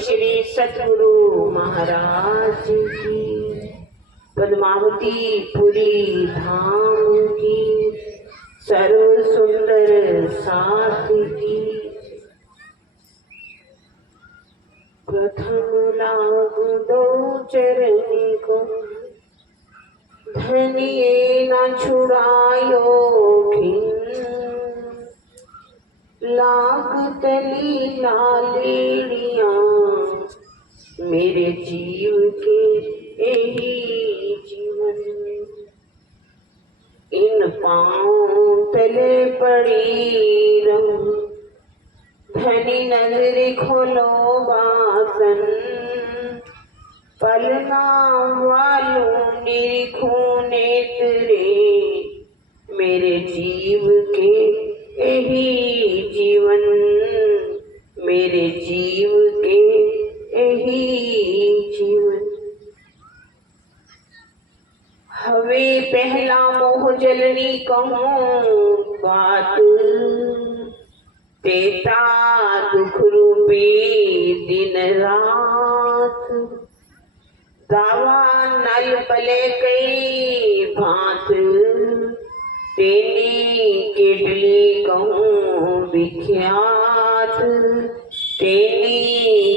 श्री सतगुरु महाराज की, पद्मावती पुरी धाम की, सर्व सुंदर साथ की। प्रथम लाग दो चरण को, धनिये न छुड़ायो खिन, लाग तली लालेड़ियां मेरे जीव के यही जीवन। इन पांव तले पड़ी रहूं, धनी नजर खोलो बासन, पलना वालों निरीखो नेत्रे मेरे जीव के यही जीवन, मेरे जीव के यही जीवन। हवे पहला मोह जलनी कहूँ बात, तेता दुख रूपी दिन रात। दावा नल पले कई भांत, तेनी केटली कहूँ विख्यात, तेनी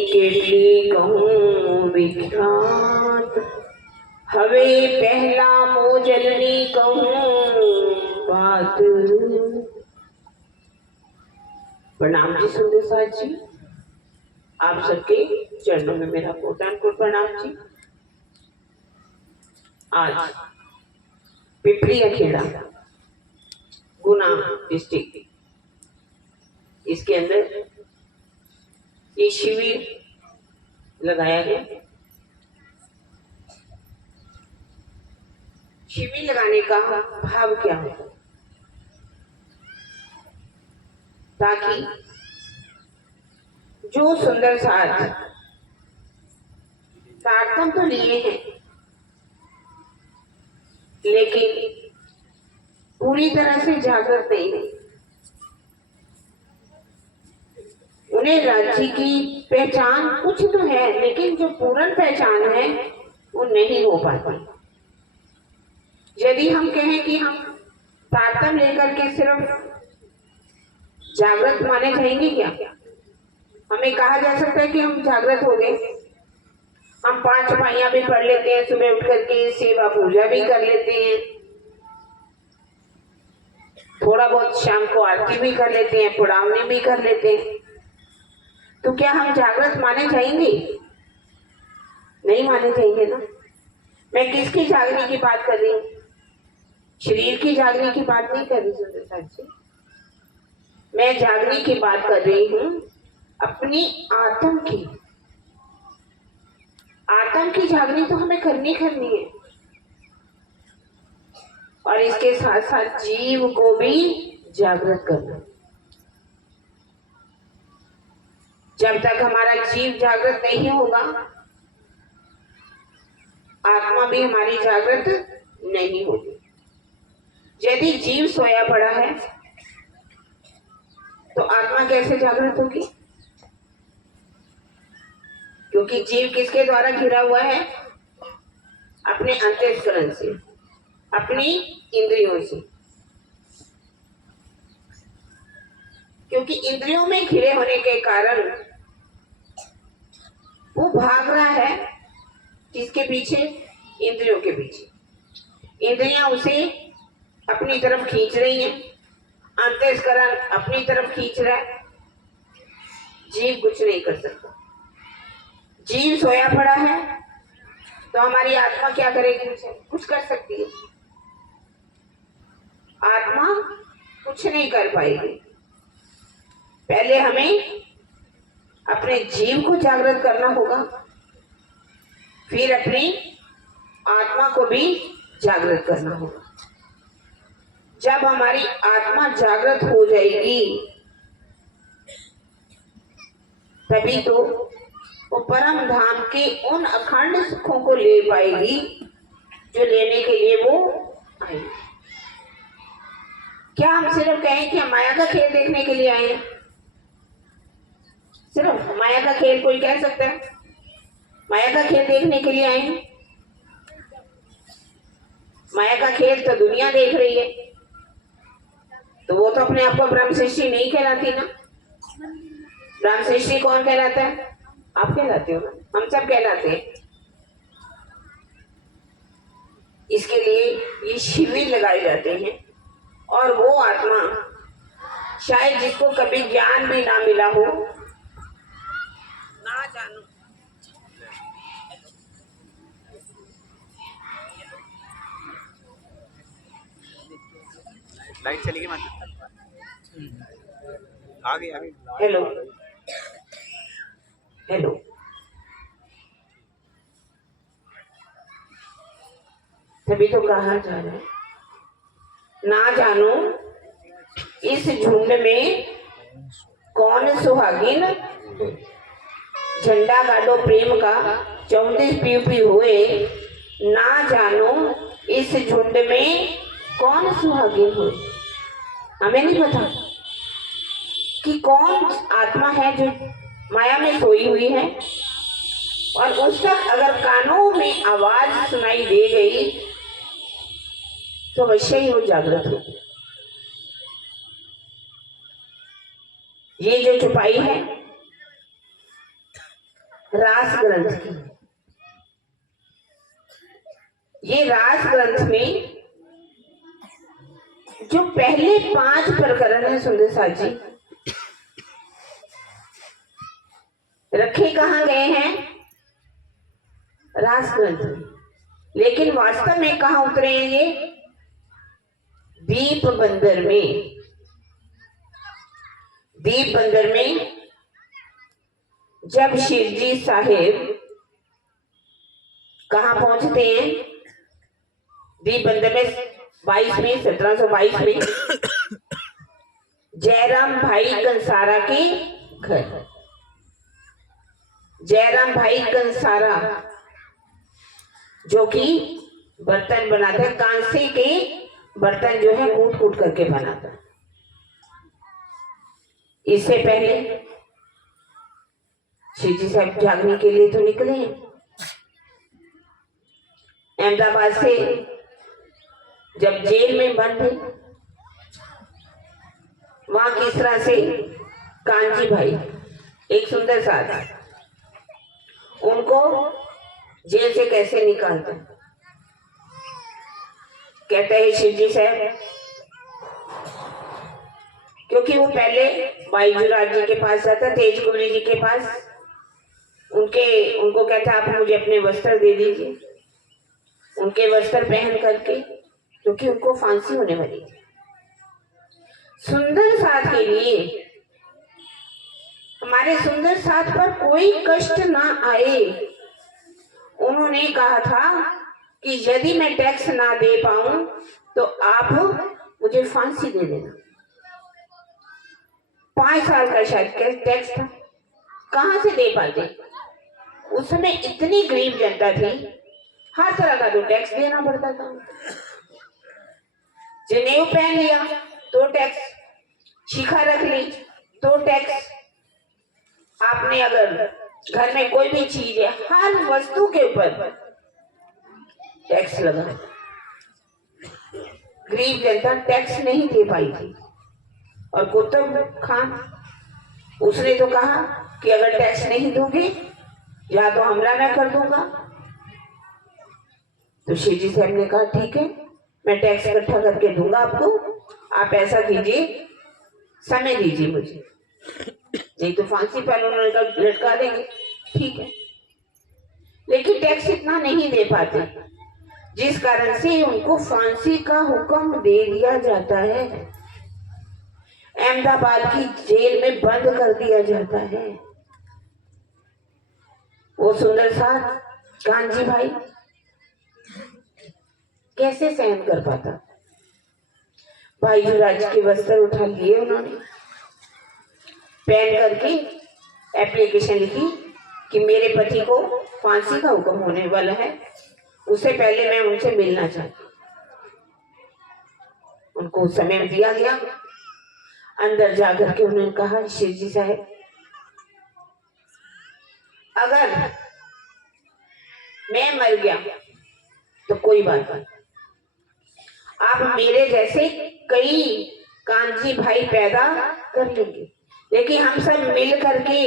केटली कहूँ विख्यात। हवे पहला मोजलनी कहूँ बात। प्रणाम जी सुंदर साथ जी, आप सबके चरणों में मेरा कोटान को प्रणाम जी। आज पिपली अखेड़ा गुना डिस्ट्रिक्ट, इसके अंदर ये शिविर लगाया गया। शिविर लगाने का भाव क्या है? ताकि जो सुंदर साथ तारतम तो लिए हैं, लेकिन पूरी तरह से जागृत नहीं है। उन्हें राज्य की पहचान कुछ तो है, लेकिन जो पूर्ण पहचान है वो नहीं हो पाती। यदि हम कहें कि हम तारतम लेकर के सिर्फ जागृत माने जाएंगे क्या? हमें कहा जा सकता है कि हम जागृत हो गए। हम 5 चौपाइयां भी पढ़ लेते हैं, सुबह उठ करके सेवा पूजा भी कर लेते हैं, थोड़ा बहुत शाम को आरती भी कर लेते हैं, पुड़ावनी भी कर लेते हैं। तो क्या हम जागृत माने जाएंगे? नहीं माने जाएंगे ना। मैं किसकी जागने की बात कर रही हूँ? शरीर की जागने की बात नहीं कर रही सुंदर साथ जी। मैं जागने की बात कर रही हूँ अपनी आत्म की। आत्म की जागनी तो हमें करनी है, और इसके साथ साथ जीव को भी जागृत करना। जब तक हमारा जीव जागृत नहीं होगा, आत्मा भी हमारी जागृत नहीं होगी। यदि जीव सोया पड़ा है तो आत्मा कैसे जागृत होगी? क्योंकि जीव किसके द्वारा घिरा हुआ है? अपने अंतःकरण से, अपनी इंद्रियों से। क्योंकि इंद्रियों में घिरे होने के कारण वो भाग रहा है किसके पीछे? इंद्रियों के पीछे। इंद्रियां उसे अपनी तरफ खींच रही हैं, अंतःकरण अपनी तरफ खींच रहा है। जीव कुछ नहीं कर सकता। जीव सोया पड़ा है तो हमारी आत्मा क्या करेगी? उसे कुछ कर सकती है? आत्मा कुछ नहीं कर पाएगी। पहले हमें अपने जीव को जागृत करना होगा, फिर अपनी आत्मा को भी जागृत करना होगा। जब हमारी आत्मा जागृत हो जाएगी तभी तो वो परम धाम के उन अखंड सुखों को ले पाएगी जो लेने के लिए वो आई। क्या हम सिर्फ कहें कि हम माया का खेल देखने के लिए आए हैं? सिर्फ माया का खेल कोई कह सकता है? माया का खेल देखने के लिए आए हैं। माया का खेल तो दुनिया देख रही है, तो वो तो अपने आप को ब्रह्म सृष्टि नहीं कहलाती ना। ब्रह्म सृष्टि कौन कहलाता है? आप कहलाते हो ना, हम सब कहलाते हैं। इसके लिए ये शिविर लगाए जाते हैं, और वो आत्मा शायद जिसको कभी ज्ञान भी ना मिला हो, ना जानो, लाइट चली गई मत आ गई हेलो हेलो, तभी तो कहा जा रहा है ना जानो इस झुंड में कौन सुहागिन, झंडा गाड़ो प्रेम का 34 पीपी हुए, ना जानो इस झुंड में कौन सुहागिन हुए। हमें नहीं पता कि कौन आत्मा है जो माया में सोई हुई है, और उस तक अगर कानों में आवाज सुनाई दे गई तो अवश्य ही वो जागृत होगी। ये जो छुपाई है रास ग्रंथ की, ये रास ग्रंथ में जो पहले 5 प्रकरण है सुंदर साथ जी, रखे कहाँ गए हैं? रास ग्रंथ में। लेकिन वास्तव में कहाँ उतरे हैं ये? दीप बंदर में। दीप बंदर में जब शिवजी साहेब कहाँ पहुंचते हैं? दीप बंदर में 22 में 1722 में जयराम भाई कंसारा के घर। जयराम भाई कंसारा जो कि बर्तन बनाते हैं, कांसे के बर्तन जो है कूट कूट करके बनाता है। इससे पहले शिवजी साहब जागने के लिए तो निकले अहमदाबाद से, जब जेल में बंद थे वहां किस तरह से कांजी भाई एक सुंदर साथ उनको जेल से कैसे निकालते, कहते हैं शिवजी साहब, क्योंकि वो पहले बाईजूराज जी के पास जाता, तेज कुमारी जी के पास, उनको कहता आप मुझे अपने वस्त्र दे दीजिए। उनके वस्त्र पहन करके, क्योंकि उनको फांसी होने वाली थी, सुंदर साथ के लिए, हमारे सुंदर साथ पर कोई कष्ट ना आए, उन्होंने कहा था कि यदि मैं टैक्स ना दे पाऊं तो आप मुझे फांसी दे देना। 5 साल का शायद टैक्स था, कहां से दे पाते? उस समय इतनी गरीब जनता थी, हर तरह का तो टैक्स देना पड़ता था। जनेऊ पहन लिया तो टैक्स, शिखा रख ली तो टैक्स, आपने अगर घर में कोई भी चीज है, हर वस्तु के ऊपर टैक्स लगा। गरीब जनता टैक्स नहीं दे पाई थी, और कुतुब खान उसने तो कहा कि अगर टैक्स नहीं दोगे या तो हमला मैं कर दूंगा। तो शिवजी साहब ने कहा ठीक है, मैं टैक्स इकट्ठा करके दूंगा आपको, आप ऐसा कीजिए, समय दीजिए मुझे, नहीं तो फांसी पर उन्होंने लटका देंगे। ठीक है, लेकिन टैक्स इतना नहीं दे पाते, जिस कारण से उनको फांसी का हुक्म दे दिया जाता है, अहमदाबाद की जेल में बंद कर दिया जाता है। वो सुंदर साथ कांजी भाई कैसे सहन कर पाता? बाईजूराज के वस्त्र उठा लिए उन्होंने, पहन करके एप्लीकेशन लिखी कि मेरे पति को फांसी का हुक्म होने वाला है, उससे पहले मैं उनसे मिलना चाहती। उनको समय दिया गया, अंदर जाकर के उन्होंने कहा शिवजी साहब अगर मैं मर गया तो कोई बात नहीं, आप मेरे जैसे कई कांजी भाई पैदा कर लेंगे, लेकिन हम सब मिल करके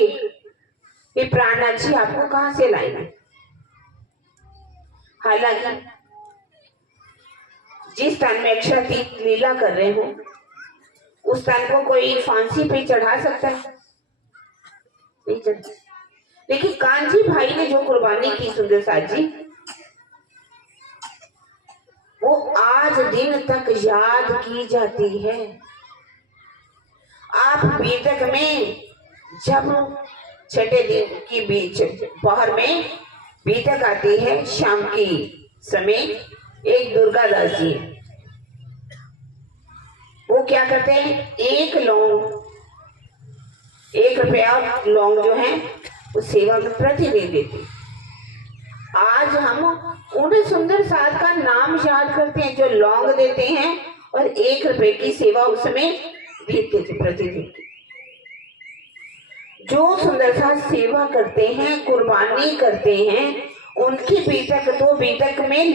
ये प्राणनाथ जी आपको कहां से लाएंगे। हालांकि जिस स्थान में अक्षरातीत लीला कर रहे हो उस स्थान को कोई फांसी पे चढ़ा सकता है? नहीं चढ़। लेकिन कांजी भाई ने जो कुर्बानी की सुंदर साथ जी, वो आज दिन तक याद की जाती है। आप बीतक में जब छठे दिन की बीच बाहर में बीतक आती है, शाम की समय एक दुर्गा दास जी वो क्या करते हैं, 1 रुपया लौंग जो है वो सेवा में प्रतिदिन देते। आज हम उन सुंदर साध का नाम याद करते हैं जो लौंग देते हैं और 1 रुपए की सेवा उसमें देते थे प्रतिदिन। जो सुंदर साध सेवा करते हैं, कुर्बानी करते हैं, उनकी बीतक तो बीतक में